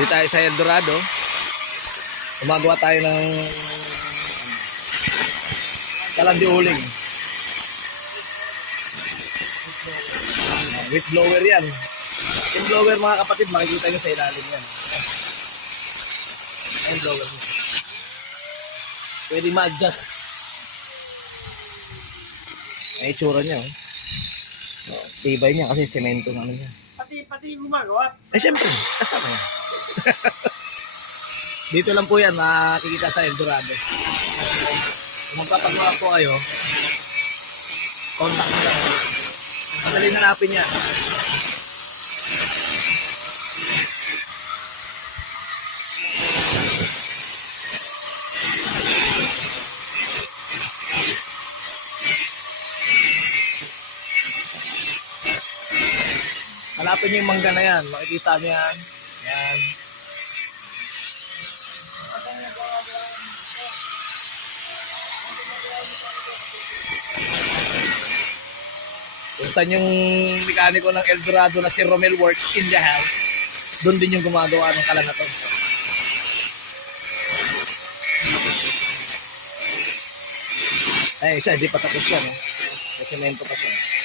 Dito tayo sa Eldorado. Gumagawa tayo ng kalandi uling. With blower yan. With blower mga kapatid, makikita nyo sa ilalim yan. With blower. Pwede ma-adjust. Ay itsura niya. Oh. Tibay niya kasi semento na ano niya. Pati gumagawa. Eh syempre, kasama yan. Dito lang po yan, makikita sa Eldorado. Kung magpapagawa po kayo, contact nyo lang. Madali hanapin niya. Hanapin niyo yung mangga na yan. Makikita niyo yan. Yan. Kung saan yung mekaniko ng Eldorado na si Romel Works in the house, doon din yung gumagawa ng kalan na to. Ay, isa, hindi pa tapos yan. May semento pa siya.